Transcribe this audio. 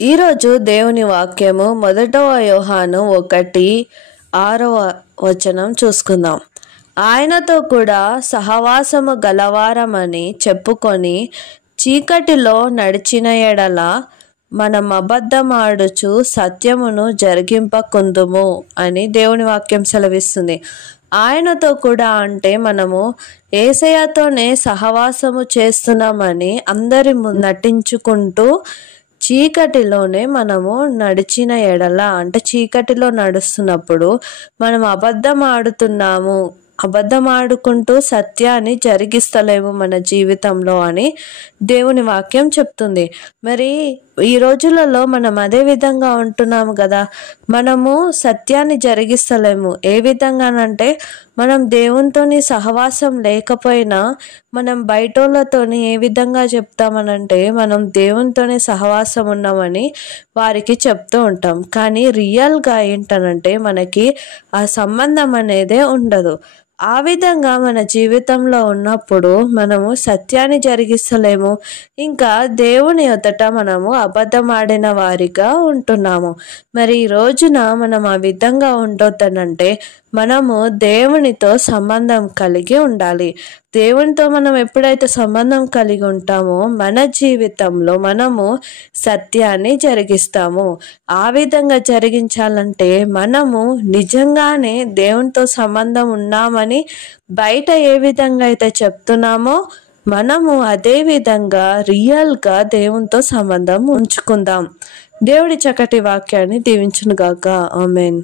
ఈరోజు దేవుని వాక్యము 1 యోహాను 1:6 చూసుకుందాం. ఆయనతో కూడా సహవాసము గలవారమని చెప్పుకొని చీకటిలో నడిచిన ఎడల మనం అబద్ధమాడుచు సత్యమును జరిగింపకుందుము అని దేవుని వాక్యం సెలవిస్తుంది. ఆయనతో కూడా అంటే మనము యేసయ్యతోనే సహవాసము చేస్తున్నామని అందరి నటించుకుంటూ చీకటిలోనే మనము నడిచిన ఎడల అంటే చీకటిలో నడుస్తున్నప్పుడు మనం అబద్ధమాడుకుంటూ సత్యాన్ని జరిగిస్తలేము మన జీవితంలో అని దేవుని వాక్యం చెప్తుంది. మరి ఈ రోజులలో మనం అదే విధంగా ఉంటున్నాము కదా. మనము సత్యాన్ని జరిగిస్తలేము. ఏ విధంగానంటే మనం దేవునితోని సహవాసం లేకపోయినా మనం బయటోళ్ళతోని ఏ విధంగా చెప్తామనంటే మనం దేవునితోనే సహవాసం ఉన్నామని వారికి చెప్తూ ఉంటాం. కానీ రియల్గా ఏంటనంటే మనకి ఆ సంబంధం అనేదే ఉండదు. ఆ విధంగా మన జీవితంలో ఉన్నప్పుడు మనము సత్యాన్ని జరిగిస్తలేము. ఇంకా దేవుని ఎదుట మనము అబద్ధమాడిన వారిగా ఉంటున్నాము. మరి ఈ రోజున మనం ఆ విధంగా ఉండొద్దనంటే మనము దేవునితో సంబంధం కలిగి ఉండాలి. దేవునితో మనం ఎప్పుడైతే సంబంధం కలిగి ఉంటామో మన జీవితంలో మనము సత్యాన్ని జరిగిస్తాము. ఆ విధంగా జరిగించాలంటే మనము నిజంగానే దేవునితో సంబంధం ఉన్నామని బయట ఏ విధంగా అయితే చెప్తున్నామో మనము అదే విధంగా రియల్గా దేవునితో సంబంధం ఉంచుకుందాం. దేవుడి చక్కటి వాక్యాన్ని దీవించును గాక. ఆమేన్.